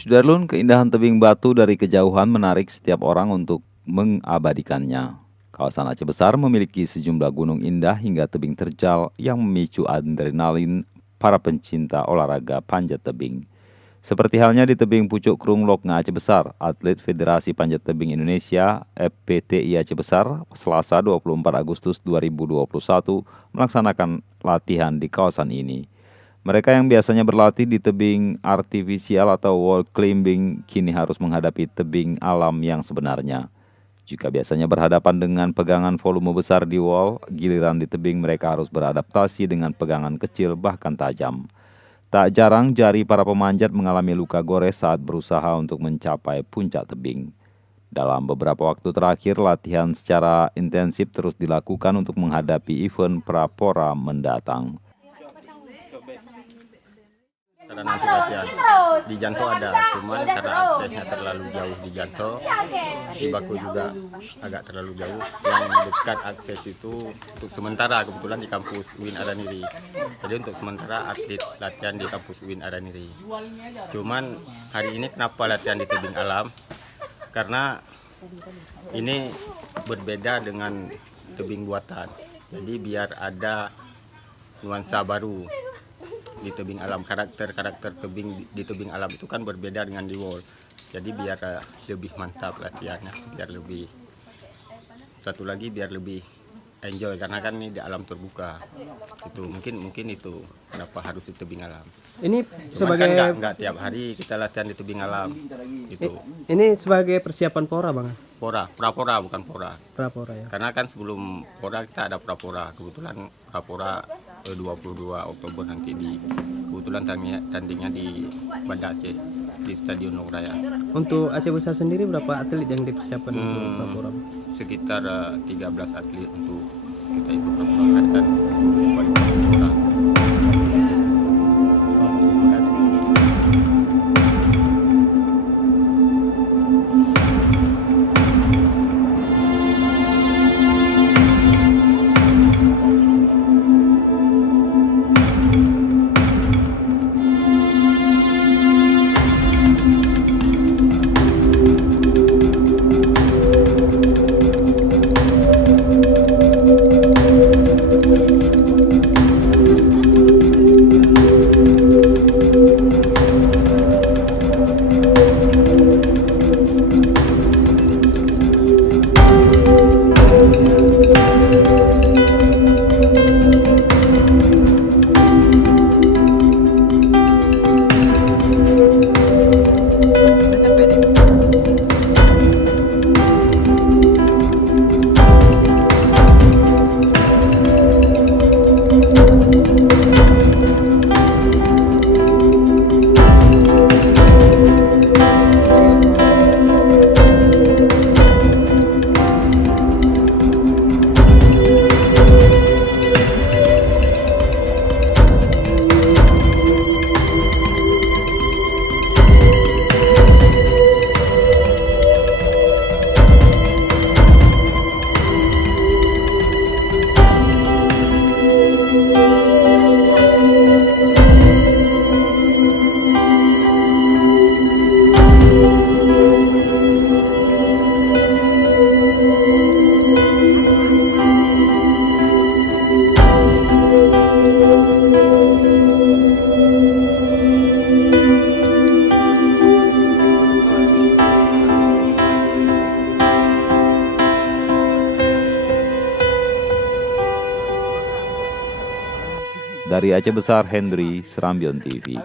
Sudarlun, keindahan tebing batu dari kejauhan menarik setiap orang untuk mengabadikannya. Kawasan Aceh Besar memiliki sejumlah gunung indah hingga tebing terjal yang memicu adrenalin para pencinta olahraga panjat tebing. Seperti halnya di tebing Pucuk Krung Loknga Aceh Besar, atlet Federasi Panjat Tebing Indonesia (FPTI) Aceh Besar, Selasa 24 Agustus 2021 melaksanakan latihan di kawasan ini. Mereka yang biasanya berlatih di tebing artifisial atau wall climbing kini harus menghadapi tebing alam yang sebenarnya. Jika biasanya berhadapan dengan pegangan volume besar di wall, giliran di tebing mereka harus beradaptasi dengan pegangan kecil bahkan tajam. Tak jarang jari para pemanjat mengalami luka gores saat berusaha untuk mencapai puncak tebing. Dalam beberapa waktu terakhir, latihan secara intensif terus dilakukan untuk menghadapi event Prapora mendatang. Karena nanti latihan di Janto ada, cuman karena aksesnya terlalu jauh di Janto, di Baku juga agak terlalu jauh. Yang dekat akses itu untuk sementara kebetulan di kampus UIN Araniri. Jadi untuk sementara atlet latihan di kampus UIN Araniri. Cuman hari ini kenapa latihan di tebing alam? Karena ini berbeda dengan tebing buatan. Jadi biar ada nuansa baru di tebing alam, karakter tebing di tebing alam itu kan berbeda dengan di wall. Jadi biar lebih mantap latihannya, biar lebih satu lagi biar lebih enjoy karena kan ini di alam terbuka. Itu mungkin itu kenapa harus di tebing alam. Ini Cuman sebagai kan nggak tiap hari kita latihan di tebing alam. Itu ini sebagai persiapan pora, Bang. prapora bukan pora. Prapora ya. Karena kan sebelum pora kita ada prapora. Kebetulan prapora 22 Oktober nanti kebetulan tandingnya di Banda Aceh di Stadion Nograya. Untuk Aceh Besar sendiri berapa atlet yang dipersiapkan untuk Prapora? Sekitar 13 atlet untuk kita ikut prapora kan prapora. Dari Aceh Besar, Henry, Serambion TV.